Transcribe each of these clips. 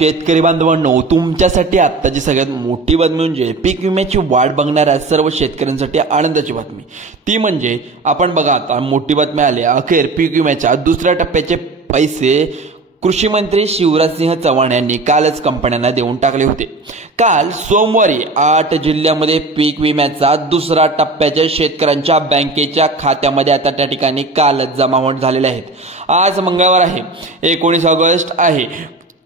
शेतकरी बांधवांनो, तुमच्यासाठी आत्ताची सगळ्यात मोठी बातमी म्हणजे पीक विम्याची वाट बघणाऱ्या सर्व शेतकऱ्यांसाठी आनंदाची बातमी। ती म्हणजे आपण बघा, आता मोठी बातमी आली, अखेर पीक विम्याच्या दुसऱ्या टप्प्याचे पैसे कृषी मंत्री शिवराज सिंह चौहान यांनी कालच कंपन्यांना देऊन टाकले होते। काल सोमवारी 8 जिल्ह्यामध्ये पीक विम्याचा दुसरा टप्प्याच्या शेतकऱ्यांच्या बँकेच्या खात्यामध्ये आता त्या ठिकाणी कालच जमा झालेले आहेत। आज मंगळवार आहे, 19 ऑगस्ट आहे।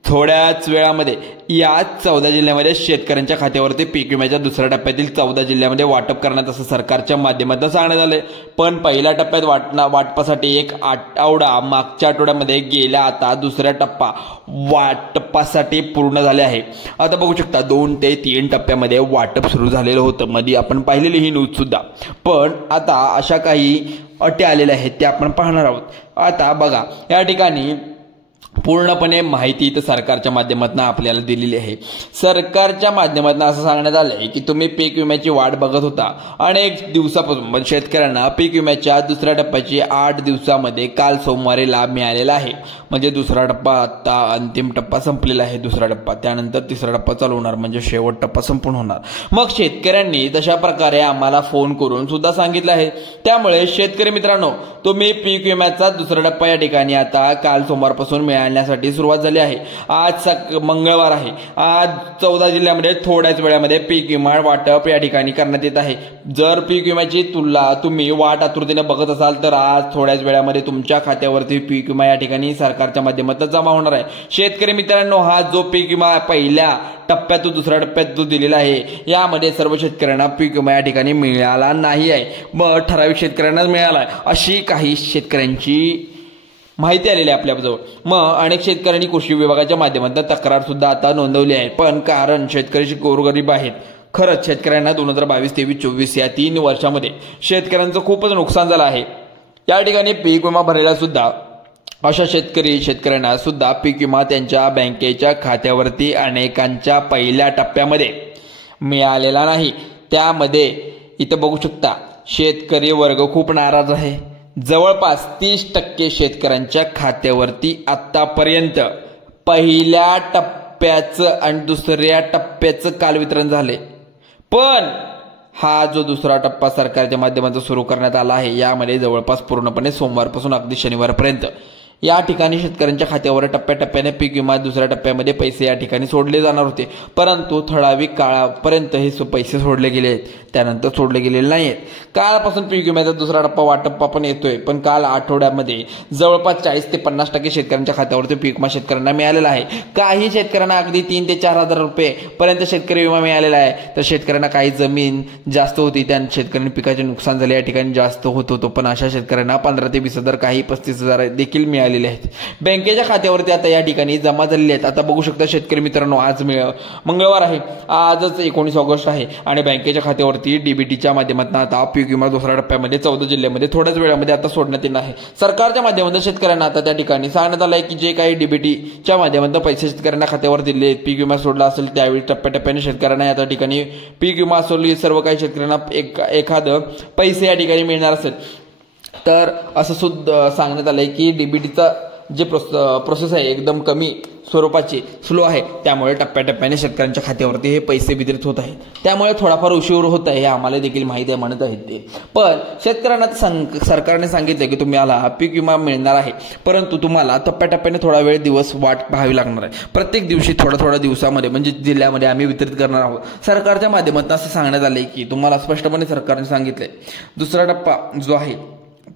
थोड्याच वेळामध्ये या 14 जिल्ह्यामध्ये शेतकऱ्यांच्या खात्यावरती पीक विम्याच्या दुसऱ्या टप्प्यातील 14 जिल्ह्यामध्ये वाटप करण्यात असं सरकारच्या माध्यमातून सांगण्यात आले। पण पहिल्या टप्प्यात वाटपासाठी एक आठवडा मागच्या आठवड्यामध्ये गेला, आता दुसऱ्या टप्पा वाटपासाठी पूर्ण झाले आहे। आता बघू शकता 2 ते 3 टप्प्यामध्ये वाटप सुरू झालेलं होतं, मध्ये आपण पाहिलेली ही न्यूज सुद्धा। पण आता अशा काही अटी आलेल्या आहेत त्या आपण पाहणार आहोत। आता बघा, या ठिकाणी पूर्णपणे माहिती तर सरकारच्या माध्यमातून आपल्याला दिलेली आहे। सरकारच्या माध्यमातून असं सांगण्यात आलंय की तुम्ही पीक विम्याची वाट बघत होता अनेक दिवसापासून, शेतकऱ्यांना पीक विम्याच्या दुसऱ्या टप्प्याची 8 दिवसामध्ये काल सोमवारी लाभ मिळालेला आहे। म्हणजे दुसरा टप्पा आता अंतिम टप्पा संपलेला आहे, दुसरा टप्पा, त्यानंतर तिसरा टप्पा चालू होणार, म्हणजे शेवट टप्पा संपूर्ण होणार। मग शेतकऱ्यांनी तशा प्रकारे आम्हाला फोन करून सुद्धा सांगितलं आहे। त्यामुळे शेतकरी मित्रांनो, तुम्ही पीक विम्याचा दुसरा टप्पा या ठिकाणी आता काल सोमवारपासून मिळण्यासाठी सुरुवात झाली आहे। आज मंगळवार आहे, आज 14 जिल्ह्यामध्ये थोड्याच वेळामध्ये पीक विमा वाटप या ठिकाणी करण्यात येत आहे। जर पीक विम्याची तुलना तुम्ही वाट आतुरतेने बघत असाल तर आज थोड्याच वेळामध्ये तुमच्या खात्यावरती पीक विमा या ठिकाणी सरकारच्या माध्यमातून जमा होणार आहे। शेतकरी मित्रांनो, हा जो पीक विमा पहिल्या टप्प्यात दुसऱ्या टप्प्यात जो दिलेला आहे, यामध्ये सर्व शेतकऱ्यांना पीक विमा या ठिकाणी मिळाला नाही आहे, मग ठराविक शेतकऱ्यांनाच मिळाला आहे, अशी काही शेतकऱ्यांची माहिती आलेली आहे आपल्याजवळ। मग अनेक शेतकऱ्यांनी कृषी विभागाच्या माध्यमातून तक्रार सुद्धा आता नोंदवली आहे। पण कारण शेतकरी गोरगरीब आहेत, खरंच शेतकऱ्यांना 2022, 23, 24 या 3 वर्षामध्ये शेतकऱ्यांचं खूपच नुकसान झालं आहे। या ठिकाणी पीक विमा भरलेला सुद्धा अशा शेतकऱ्यांना सुद्धा पीक विमा त्यांच्या बँकेच्या खात्यावरती अनेकांच्या पहिल्या टप्प्यामध्ये मिळालेला नाही। त्यामध्ये इथं बघू शकता शेतकरी वर्ग खूप नाराज आहे। जवळपास 30% शेतकऱ्यांच्या खात्यावरती आतापर्यंत पहिल्या टप्प्याचं आणि दुसऱ्या टप्प्याचं काल वितरण झाले। पण हा जो दुसरा टप्पा सरकारच्या माध्यमातून सुरू करण्यात आला आहे, यामध्ये जवळपास पूर्णपणे सोमवारपासून अगदी शनिवारपर्यंत या ठिकाणी शेतकऱ्यांच्या खात्यावर टप्प्याटप्प्याने पीक विमा दुसऱ्या टप्प्यामध्ये पैसे या ठिकाणी सोडले जाणार होते। परंतु ठराविक काळापर्यंत हे पैसे सोडले गेले आहेत, त्यानंतर सोडले गेलेले नाही आहेत। कालपासून पीक विम्याचा दुसरा टप्पा वाटप आपण येतोय, पण काल आठवड्यामध्ये जवळपास 40 ते 50% शेतकऱ्यांच्या खात्यावरती पीक विमा शेतकऱ्यांना मिळालेला आहे। काही शेतकऱ्यांना अगदी 3 ते 4 हजार रुपये पर्यंत शेतकरी विमा मिळालेला आहे, तर शेतकऱ्यांना काही जमीन जास्त होती, त्या शेतकऱ्यांनी पिकाचे नुकसान झाले या ठिकाणी जास्त होत होतं, पण अशा शेतकऱ्यांना 15 ते 20 हजार, काही 35 हजार देखील मिळालेले आहेत। बँकेच्या खात्यावरती आता या ठिकाणी जमा झालेले आहेत। आता बघू शकता शेतकरी मित्रांनो, आज मंगळवार आहे, आजच 19 ऑगस्ट आहे आणि बँकेच्या खात्यावरती डीबीटीच्या माध्यमातून आता पीक विमा दुसऱ्या टप्प्यामध्ये 14 जिल्ह्यामध्ये थोड्याच वेळामध्ये आता सोडण्यात येणार आहे। सरकारच्या माध्यमातून शेतकऱ्यांना आता त्या ठिकाणी सांगण्यात आलं आहे की जे काही डीबीटीच्या माध्यमातून पैसे शेतकऱ्यांना खात्यावर दिले, पीक विमा सोडला असेल त्यावेळी टप्प्याटप्प्याने शेतकऱ्यांना या ठिकाणी पीक विमा सोडली, सर्व काही शेतकऱ्यांना एखादं पैसे या ठिकाणी मिळणार असेल तर असं सुद्धा सांगण्यात आलंय की डीबीटीचा जे प्रोसेस आहे एकदम कमी स्वरूपाची स्लो आहे, त्यामुळे टप्प्याटप्प्याने शेतकऱ्यांच्या खात्यावरती हे पैसे वितरित होत आहेत। त्यामुळे थोडाफार उशीर होत आहे, हे आम्हाला देखील माहिती आहे, म्हणत आहेत ते। पण शेतकऱ्यांना सरकारने सांगितलं की तुम्हाला पीक विमा मिळणार आहे, परंतु तुम्हाला टप्प्याटप्प्याने थोडा वेळ दिवस वाट पाहावी लागणार आहे। प्रत्येक दिवशी थोड्या दिवसामध्ये म्हणजे जिल्ह्यामध्ये आम्ही वितरित करणार आहोत। सरकारच्या माध्यमातून असं सांगण्यात आलंय की तुम्हाला स्पष्टपणे सरकारने सांगितलंय दुसरा टप्पा जो आहे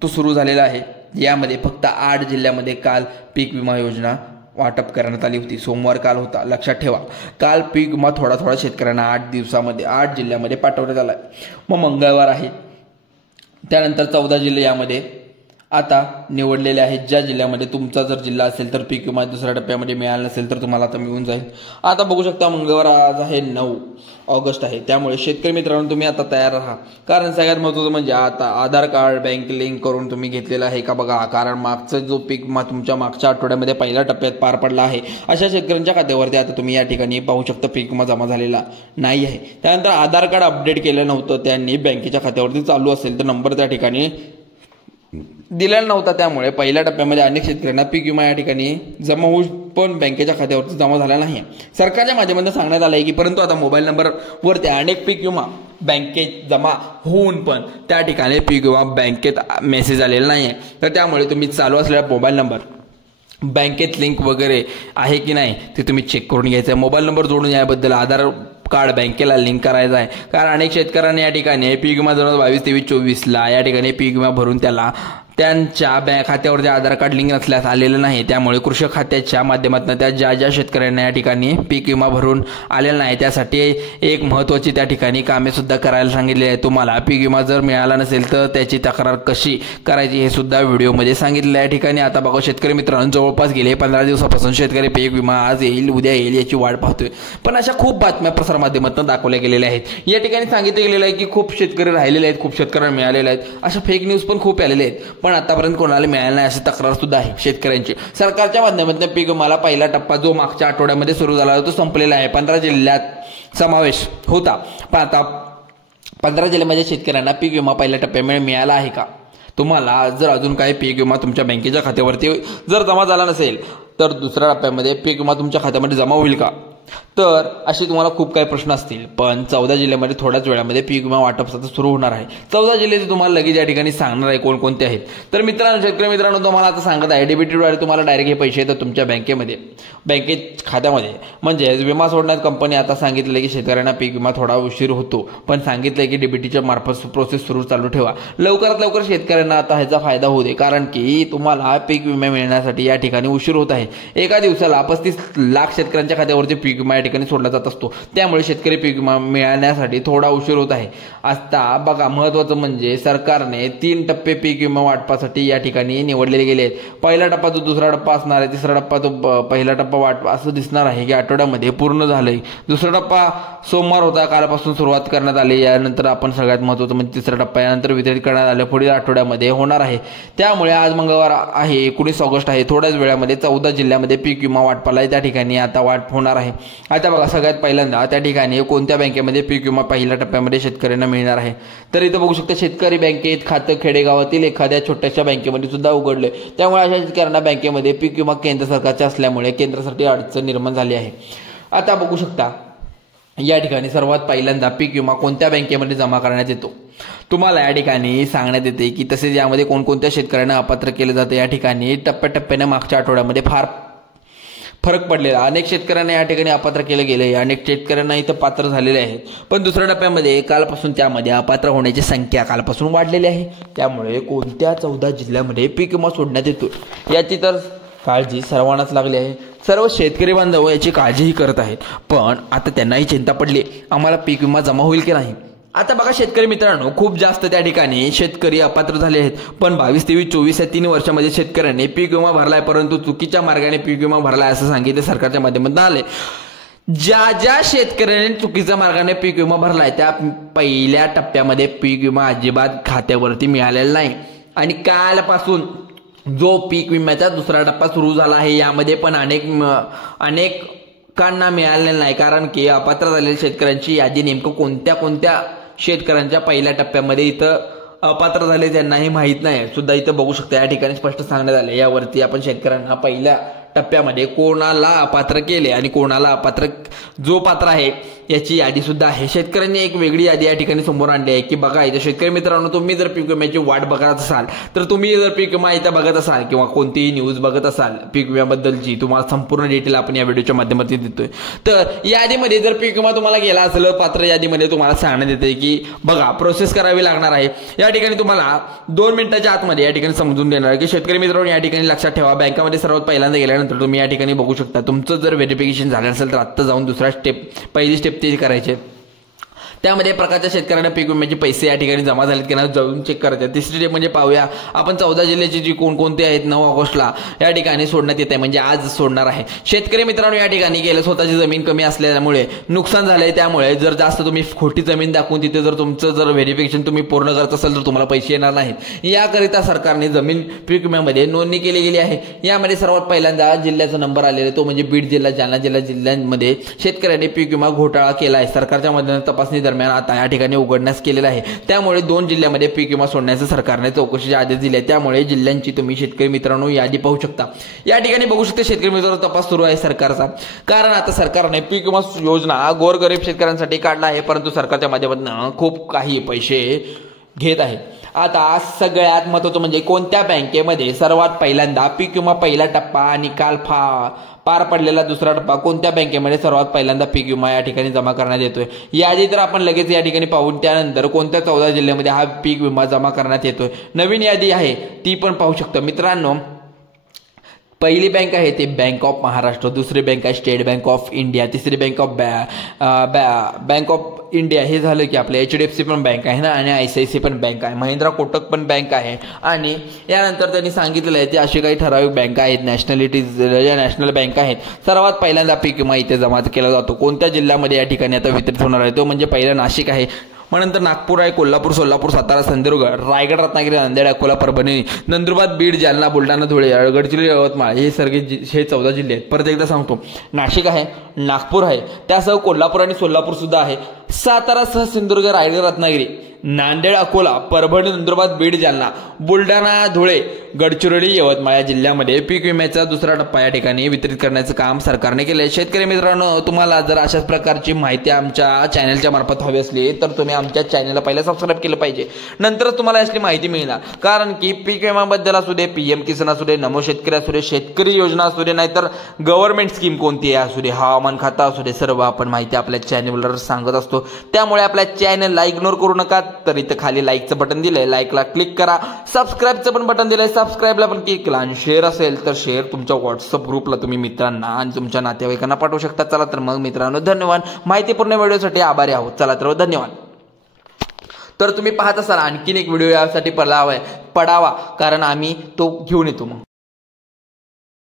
तो सुरू झालेला आहे। यामध्ये फक्त 8 जिल्ह्यामध्ये काल पीक विमा योजना वाटप करण्यात आली होती। सोमवार काल होता, लक्षात ठेवा। काल पीक विमा थोडा शेतकऱ्यांना 8 दिवसामध्ये 8 जिल्ह्यामध्ये पाठवण्यात आला आहे। मग मंगळवार आहे, त्यानंतर 14 जिल्हे यामध्ये आता निवडलेले आहेत। ज्या जिल्ह्यामध्ये तुमचा जर जिल्हा असेल तर पीक विमा दुसऱ्या टप्प्यामध्ये मिळाला नसेल तर तुम्हाला आता मिळून जाईल। आता बघू शकता मंगळवार आज आहे 9 ऑगस्ट आहे, त्यामुळे शेतकरी मित्रांनो तुम्ही आता तयार राहा। कारण सगळ्यात महत्त्वाचं म्हणजे आता आधार कार्ड बँक लिंक करून तुम्ही घेतलेलं आहे का बघा, कारण मागचा जो पीक विमा तुमच्या मागच्या आठवड्यामध्ये पहिल्या टप्प्यात पार पडला आहे, अशा शेतकऱ्यांच्या खात्यावरती आता तुम्ही या ठिकाणी पाहू शकता पीक विमा जमा झालेला नाही आहे। त्यानंतर आधार कार्ड अपडेट केलं नव्हतं, त्यांनी बँकेच्या खात्यावरती चालू असेल तर नंबर त्या ठिकाणी दिलेला नव्हता, त्यामुळे पहिल्या टप्प्यामध्ये अनेक शेतकऱ्यांना पीक विमा या ठिकाणी जमा होऊ पण बँकेच्या खात्यावरती जमा झाला नाही. सरकारच्या माध्यमातून सांगण्यात आलं आहे की परंतु आता मोबाईल नंबरवरती अनेक पीक विमा बँकेत जमा होऊन पण त्या ठिकाणी पीक विमा बँकेत मेसेज आलेला नाही आहे. तर त्यामुळे तुम्ही चालू असलेला मोबाईल नंबर बँकेत लिंक वगैरे आहे की नाही ते तुम्ही चेक करून घ्यायचं आहे. मोबाईल नंबर जोडून याबद्दल आधार कार्ड बँकेला लिंक करायचं आहे, कारण अनेक शेतकऱ्यांनी या ठिकाणी पीक विमा 2022, 23, 24 या ठिकाणी पीक विमा भरून त्याला त्यांच्या बँक खात्यावरती आधार कार्ड लिंक नसल्यास आलेलं नाही. त्यामुळे कृषी खात्याच्या माध्यमातून त्या ज्या शेतकऱ्यांना या ठिकाणी पीक विमा भरून आलेला नाही त्यासाठी एक महत्त्वाची त्या ठिकाणी कामे सुद्धा करायला सांगितले आहे. तुम्हाला पीक विमा जर मिळाला नसेल तर त्याची तक्रार कशी करायची हे सुद्धा व्हिडिओमध्ये सांगितलं आहे. या ठिकाणी आता बघा शेतकरी मित्रांनो, जवळपास गेले 15 दिवसापासून शेतकरी पीक विमा आज येईल उद्या येईल याची वाट पाहतोय, पण अशा खूप बातम्या प्रसारमाध्यमातून दाखवल्या गेलेल्या आहेत. या ठिकाणी सांगितलं गेलेलं आहे की खूप शेतकरी राहिलेले आहेत, खूप शेतकऱ्यांना मिळालेले आहेत. अशा फेक न्यूज पण खूप आलेले आहेत, पण आतापर्यंत कोणाला मिळालं नाही अशी तक्रार सुद्धा आहे शेतकऱ्यांची. सरकारच्या माध्यमातून पीक विमाला पहिला टप्पा जो मागच्या आठवड्यामध्ये सुरू झाला तो संपलेला आहे. 15 जिल्ह्यात समावेश होता, पण आता 15 जिल्ह्यामध्ये शेतकऱ्यांना पीक विमा पहिल्या टप्प्यामध्ये मिळाला आहे का? तुम्हाला जर अजून काही पीक विमा तुमच्या बँकेच्या खात्यावरती जर जमा झाला नसेल तर दुसऱ्या टप्प्यामध्ये पीक विमा तुमच्या खात्यामध्ये जमा होईल का? तर असे तुम्हाला खूप काही प्रश्न असतील, पण 14 जिल्ह्यामध्ये थोड्याच वेळामध्ये पीक विमा वाटप सुरू होणार आहे. 14 जिल्हे तुम्हाला लगेच या ठिकाणी सांगणार आहे कोणकोणते आहेत. तर मित्रांनो, शेतकरी मित्रांनो, तुम्हाला आता सांगत आहे डीबीटीद्वारे तुम्हाला डायरेक्ट हे पैसे येतात तुमच्या बँकेत खात्यामध्ये. म्हणजे विमा सोडण्यात कंपनी आता सांगितलं की शेतकऱ्यांना पीक विमा थोडा उशीर होतो, पण सांगितलंय की डीबीटीच्या मार्फत प्रोसेस चालू ठेवा. लवकरात लवकर शेतकऱ्यांना आता ह्याचा फायदा होऊ दे, कारण की तुम्हाला पीक विमा मिळण्यासाठी या ठिकाणी उशीर होत आहे. एका दिवसाला 35 लाख शेतकऱ्यांच्या खात्यावरती पीक विमा या ठिकाणी सोडला जात असतो, त्यामुळे शेतकरी पीक विमा मिळण्यासाठी थोडा उशीर होत आहे. आता बघा, महत्वाचं म्हणजे सरकारने 3 टप्पे पीक विमा वाटपासाठी या ठिकाणी निवडलेले गेले आहेत. पहिला टप्पा जो दुसरा टप्पा असणार आहे, तिसरा टप्पा तो पहिला टप्पा वाटप असं दिसणार आहे की आठवड्यामध्ये पूर्ण झालंय. दुसरा टप्पा सोमवार होता, कालपासून सुरुवात करण्यात आली. यानंतर आपण सगळ्यात महत्वाचं म्हणजे तिसरा टप्पा यानंतर वितरित करण्यात आले, पुढील आठवड्यामध्ये होणार आहे. त्यामुळे आज मंगळवार आहे, 19 ऑगस्ट आहे. थोड्याच वेळामध्ये 14 जिल्ह्यामध्ये पीक विमा वाटपाला त्या ठिकाणी आता वाटप होणार आहे. आता बघा, सगळ्यात पहिल्यांदा त्या ठिकाणी कोणत्या बँकेमध्ये पीक विमा पहिल्या टप्प्यामध्ये शेतकऱ्यांना मिळणार आहे. तर इथं बघू शकता, शेतकरी बँकेत खातं खेडेगावातील एखाद्या छोट्याशा बँकेमध्ये सुद्धा उघडले. त्यामुळे अशा शेतकऱ्यांना बँकेमध्ये पीक विमा केंद्र सरकारचे असल्यामुळे केंद्रासाठी अडचण निर्माण झाली आहे. आता बघू शकता, या ठिकाणी सर्वात पहिल्यांदा पीक विमा कोणत्या बँकेमध्ये जमा करण्यात येतो तुम्हाला या ठिकाणी सांगण्यात येते की तसेच यामध्ये कोणकोणत्या शेतकऱ्यांना अपात्र केले जाते. या ठिकाणी टप्प्याटप्प्याने मागच्या आठवड्यामध्ये फार फरक पडलेला. अनेक शेतकऱ्यांना या ठिकाणी अपात्र केले गेले, अनेक शेतकऱ्यांना इथं पात्र झालेले आहेत. पण दुसऱ्या टप्प्यामध्ये कालपासून त्यामध्ये अपात्र होण्याची संख्या कालपासून वाढलेली आहे. त्यामुळे कोणत्या 14 जिल्ह्यामध्ये पीक विमा सोडण्यात येतो याची तर काळजी सर्वांनाच लागली आहे. सर्व शेतकरी बांधव याची काळजीही करत आहेत, पण आता त्यांनाही चिंता पडली आम्हाला पीक विमा जमा होईल की नाही. आता बघा शेतकरी मित्रांनो, खूप जास्त त्या ठिकाणी शेतकरी अपात्र झाले आहेत. पण 22, 23, 24 या 3 वर्षामध्ये शेतकऱ्यांनी पीक विमा भरलाय, परंतु चुकीच्या मार्गाने पीक विमा भरलाय असं सांगितलं सरकारच्या माध्यमातून आले. ज्या शेतकऱ्यांनी चुकीच्या मार्गाने पीक विमा भरलाय त्या पहिल्या टप्प्यामध्ये पीक विमा अजिबात खात्यावरती मिळालेला नाही. आणि कालपासून जो पीक विम्याचा दुसरा टप्पा सुरू झाला आहे यामध्ये पण अनेकांना मिळालेला नाही, कारण की अपात्र झालेल्या शेतकऱ्यांची यादी नेमकं कोणत्या शेतकऱ्यांच्या पहिल्या टप्प्यामध्ये इथं अपात्र झाले त्यांनाही माहीत नाही सुद्धा. इथं बघू शकता, या ठिकाणी स्पष्ट सांगण्यात आले. यावरती आपण शेतकऱ्यांना पहिल्या टप्प्यामध्ये कोणाला अपात्र केले आणि कोणाला अपात्र जो पात्र आहे याची यादी सुद्धा आहे. शेतकऱ्यांनी एक वेगळी यादी या ठिकाणी समोर आणली आहे की बघा इथं शेतकरी मित्रांनो, तुम्ही जर पीक विम्याची वाट बघत असाल तर तुम्ही जर पीक विमा इथं बघत असाल किंवा कोणतीही न्यूज बघत असाल पीक विम्याबद्दलची, तुम्हाला संपूर्ण डिटेल आपण या व्हिडिओच्या माध्यमातून देतोय. तर यादीमध्ये जर पीक विमा तुम्हाला गेला असेल पात्र यादीमध्ये तुम्हाला सांगण्यात येते की बघा प्रोसेस करावी लागणार आहे. या ठिकाणी तुम्हाला 2 मिनिटाच्या आतमध्ये या ठिकाणी समजून देणार आहे की शेतकरी मित्रांनो या ठिकाणी लक्षात ठेवा, बँकेमध्ये सर्वात पहिल्यांदा गेल्यानंतर तुम्ही या ठिकाणी बघू शकता तुमचं जर व्हेरिफिकेशन झालं असेल तर आत्ता जाऊन पहिली स्टेप ते करायचे. त्यामध्ये प्रकारच्या शेतकऱ्यांना पीक विम्याचे पैसे या ठिकाणी जमा झालेत की नाही जाऊन चेक करायचे. तिसरी स्टेप म्हणजे पाहूया आपण 14 जिल्ह्याची जी कोणकोणते आहेत 9 ऑगस्टला या ठिकाणी सोडण्यात येत आहे, म्हणजे आज सोडणार आहे. शेतकरी मित्रांनो या ठिकाणी गेलं स्वतःची जमीन कमी असल्यामुळे नुकसान झालंय, त्यामुळे जर जास्त तुम्ही खोटी जमीन दाखवून तिथे जर तुमचं जर व्हेरिफिकेशन तुम्ही पूर्ण करत असाल तर तुम्हाला पैसे येणार नाहीत. याकरिता सरकारने जमीन पीक विम्यामध्ये नोंदणी केली गेली आहे. यामध्ये सर्वात पहिल्यांदा जिल्ह्याचा नंबर आलेला तो म्हणजे बीड जिल्हा, जालना जिल्ह्यांमध्ये शेतकऱ्यांनी पीक विमा घोटाळा केला आहे. सरकारच्या माध्यमातून तपासणी दरम्यान आता या ठिकाणी उघडण्यास केलेला आहे। त्यामुळे 2 जिल्ह्यामध्ये पीक विमा सोडण्याचं सरकारने चौकशीचे आदेश दिले। त्यामुळे जिल्ह्यांची तुम्ही शेतकरी मित्रांनो यादी पाहू शकता। या ठिकाणी बघू शकता शेतकरी मित्रांनो तपास सुरू आहे सरकारचा, कारण आता सरकारने पीक विमा योजना गोरगरीब शेतकऱ्यांसाठी काढला आहे, परंतु सरकारच्या माध्यमातून खूप काही पैसे घेत आहे। आता सगळ्यात महत्त्वाचं म्हणजे कोणत्या बँकेमध्ये सर्वात पहिल्यांदा पीक विमा पहिला टप्पा आणि काल पार पडलेला दुसरा टप्पा कोणत्या बँकेमध्ये सर्वात पहिल्यांदा पीक विमा या ठिकाणी जमा करण्यात येतोय यादी तर आपण लगेच या ठिकाणी पाहून त्यानंतर कोणत्या 14 जिल्ह्यामध्ये हा पीक विमा जमा करण्यात येतोय नवीन यादी आहे ती पण पाहू शकतो मित्रांनो। पहिली बँक आहे ते बँक ऑफ महाराष्ट्र, दुसरी बँक आहे स्टेट बँक ऑफ इंडिया, तिसरी बँक ऑफ इंडिया हे झालं की आपले HDFC पण बँक आहे ना, आणि ICICI पण बँक आहे, महिंद्रा कोटक पण बँक आहे, आणि यानंतर त्यांनी सांगितलेलं आहे ते अशी काही ठराविक बँका आहेत नॅशनल बँक आहेत। सर्वात पहिल्यांदा पीक विमा इथे जमा केला जातो कोणत्या जिल्ह्यामध्ये या ठिकाणी आता वितरित होणार आहे तो म्हणजे पहिला नाशिक आहे, मग नंतर नागपूर आहे, कोल्हापूर, सोलापूर, सातारा, सिंधुदुर्ग, रायगड, रत्नागिरी, नांदेड, अकोला, परभणी, नंदुरबार, बीड, जालना, बुलढाणा, धुळे, गडचिरोली, यवतमाळ हे सगळे 14 जिल्हे आहेत। परत एकदा सांगतो, नाशिक आहे, नागपूर आहे, त्यासह कोल्हापूर आणि सोलापूर सुद्धा आहे, सातारासह सिंधुदुर्ग, रायगड, रत्नागिरी, नांदेड, अकोला, परभणी, नंदुरबार, बीड, जालना, बुलढाणा, धुळे, गडचिरोली, यवतमाळ या जिल्ह्यामध्ये पीक विम्याचा दुसरा टप्पा या ठिकाणी वितरित करण्याचं काम सरकारने केले। शेतकरी मित्रांनो, तुम्हाला जर अशाच प्रकारची माहिती आमच्या चॅनलच्या मार्फत हवी असली तर तुम्ही आमच्या चॅनलला पहिला सबस्क्राईब केलं पाहिजे, नंतरच तुम्हाला याची माहिती मिळणार। कारण की पीक विम्याबद्दल असू दे, PM किसान असू दे, नमो शेतकरी असू दे, शेतकरी योजना असू दे, नाहीतर गव्हर्नमेंट स्कीम कोणती आहे असू दे, हवामान खाता असू दे, सर्व आपण माहिती आपल्या चॅनलवर सांगत असतो। त्यामुळे आपल्या चॅनलला इग्नोर करू नका। तर इथं खाली लाईकचं बटन दिलंय, लाईकला क्लिक करा, सबस्क्राईबचं पण बटन दिलंय, सबस्क्राईबला पण क्लिक करा, आणि शेअर असेल तर शेअर तुमच्या व्हॉट्सअप ग्रुपला तुम्ही मित्रांना आणि तुमच्या नातेवाईकांना पाठवू शकता। चला तर मग मित्रांनो, धन्यवाद। माहितीपूर्ण व्हिडिओसाठी आभारी आहोत। चला तर धन्यवाद। तर तुम्ही पाहत असाल आणखीन एक व्हिडिओ यासाठी पडावा, कारण आम्ही तो घेऊन येतो मग।